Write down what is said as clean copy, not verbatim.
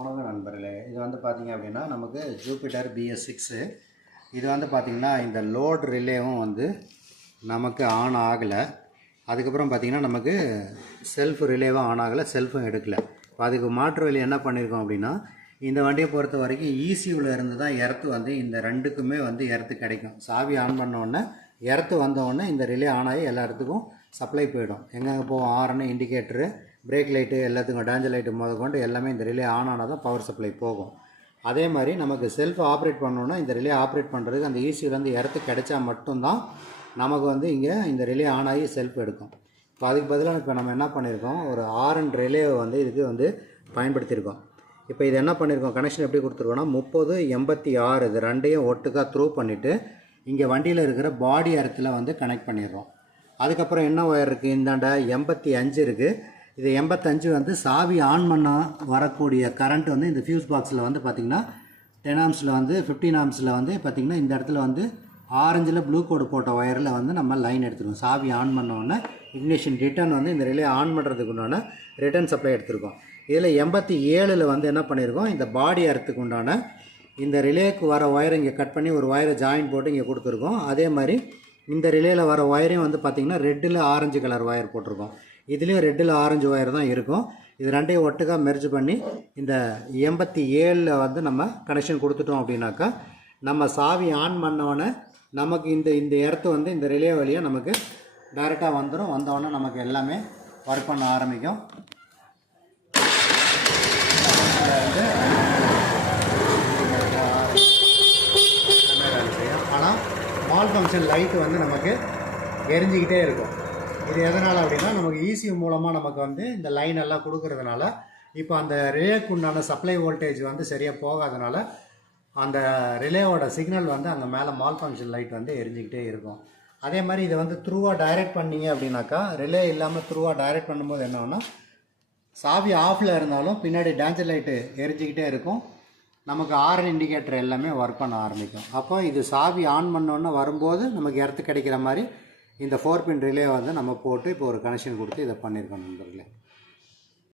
வணக்கம் நண்பர்களே, இது வந்து பார்த்திங்க அப்படின்னா நமக்கு ஜூபிட்டர் BS6. இது வந்து பார்த்திங்கன்னா இந்த லோட் ரிலேவும் வந்து நமக்கு ஆன் ஆகலை. அதுக்கப்புறம் பார்த்திங்கன்னா நமக்கு செல்ஃப் ரிலேவும் ஆன் ஆகலை, செல்ஃபும் எடுக்கலை. இப்போ அதுக்கு மாற்று வழி என்ன பண்ணியிருக்கோம் அப்படின்னா, இந்த வண்டியை பொறுத்த வரைக்கும் ECUவில் இருந்து தான் எர்த்து வந்து இந்த ரெண்டுக்குமே வந்து எர்த்து கிடைக்கும். சாவி ஆன் பண்ணோடனே எர்த்து வந்தோடனே இந்த ரிலே ஆன் ஆகி எல்லா இடத்துக்கும் சப்ளை போயிடும். எங்கெங்கே போவோம், ஹார்னு, இண்டிகேட்டரு, பிரேக் லைட்டு, எல்லாத்துக்கும் டேஞ்சர் லைட்டு முதற்கொண்டு எல்லாமே இந்த ரிலே ஆன் ஆனால் தான் பவர் சப்ளை போகும். அதே மாதிரி நமக்கு செல்ஃப் ஆப்ரேட் பண்ணோன்னா இந்த ரிலே ஆப்ரேட் பண்ணுறதுக்கு அந்த ECUலேருந்து எர்த்து கிடைச்சா மட்டும்தான் நமக்கு வந்து இங்கே இந்த ரிலே ஆன் ஆகி செல்ஃப் எடுக்கும். இப்போ அதுக்கு பதிலாக இப்போ நம்ம என்ன பண்ணியிருக்கோம், ஒரு RN ரிலேவை வந்து இதுக்கு வந்து பயன்படுத்தியிருக்கோம். இப்போ இது என்ன பண்ணியிருக்கோம், கனெக்ஷன் எப்படி கொடுத்துருக்கோன்னா 3086 இது ரெண்டையும் ஒட்டுக்காக த்ரூ பண்ணிவிட்டு இங்கே வண்டியில் இருக்கிற பாடி எர்த்தில் வந்து கனெக்ட் பண்ணிடுறோம். அதுக்கப்புறம் என்ன ஒயர் இருக்குது, இந்தாண்ட 85 இருக்குது. இது 85 வந்து சாவி ஆன் பண்ண வரக்கூடிய கரண்ட் வந்து இந்த ஃபியூஸ் பாக்ஸில் வந்து பார்த்திங்கன்னா 10 ஆம்ஸில் வந்து 15 ஆம்ஸில் வந்து பார்த்திங்கன்னா இந்த இடத்துல வந்து ஆரஞ்சில் ப்ளூ கோடு போட்ட ஒயரில் வந்து நம்ம லைன் எடுத்துருக்கோம். சாவி ஆன் பண்ணோடனே இக்னிஷன் ரிட்டர்ன் வந்து இந்த ரிலே ஆன் பண்ணுறதுக்கு உண்டான ரிட்டர்ன் சப்ளை எடுத்திருக்கோம். இதில் 87 வந்து என்ன பண்ணியிருக்கோம், இந்த பாடி எர்த்துக்கு உண்டான இந்த ரிலேக்கு வர ஒயரை இங்கே கட் பண்ணி ஒரு ஒயரை ஜாயின் போட்டு இங்கே கொடுத்துருக்கோம். அதே மாதிரி இந்த ரிலேயில் வர ஒயரையும் வந்து பார்த்திங்கன்னா ரெட்டில் ஆரஞ்சு கலர் ஒயர் போட்டிருக்கோம். இதுலேயும் ரெட்டில் ஆரஞ்சு ஒயர் தான் இருக்கும். இது ரெண்டையும் ஒட்டுக்காக மெர்ஜ் பண்ணி இந்த 87 வந்து நம்ம கனெக்ஷன் கொடுத்துட்டோம் அப்படின்னாக்கா நம்ம சாவி ஆன் பண்ணோடனே நமக்கு இந்த எர்த்து வந்து இந்த ரிலே வழியாக நமக்கு டைரெக்டாக வந்துடும். வந்தோடனே நமக்கு எல்லாமே ஒர்க் பண்ண ஆரம்பிக்கும். ஆனால் மால் ஃபங்க்ஷன் லைட்டு வந்து நமக்கு எரிஞ்சிக்கிட்டே இருக்கும். இது எதனால் அப்படின்னா நமக்கு ECU மூலமாக நமக்கு வந்து இந்த லைன் எல்லாம் கொடுக்கறதுனால இப்போ அந்த ரிலேக்கு உண்டான சப்ளை வோல்டேஜ் வந்து சரியாக போகாதனால அந்த ரிலேவோட சிக்னல் வந்து அங்கே மேலே மால் ஃபங்க்ஷன் லைட் வந்து எரிஞ்சிக்கிட்டே இருக்கும். அதே மாதிரி இதை வந்து த்ரூவாக டைரக்ட் பண்ணிங்க அப்படின்னாக்கா ரிலே இல்லாமல் த்ரூவாக டைரக்ட் பண்ணும்போது என்னன்னா சாவி ஆஃபில் இருந்தாலும் பின்னாடி டேஞ்சர் லைட்டு எரிஞ்சிக்கிட்டே இருக்கும். நமக்கு ஹார்ன் இண்டிகேட்டர் எல்லாமே ஒர்க் பண்ண ஆரம்பிக்கும். அப்போ இது சாவி ஆன் பண்ணோன்னே வரும்போது நமக்கு எர்த்து கிடைக்கிற மாதிரி இந்த 4 பின் ரிலே வந்து நம்ம போட்டு இப்போ ஒரு கனெக்ஷன் கொடுத்து இதை பண்ணியிருக்கோம் நண்பர்களே.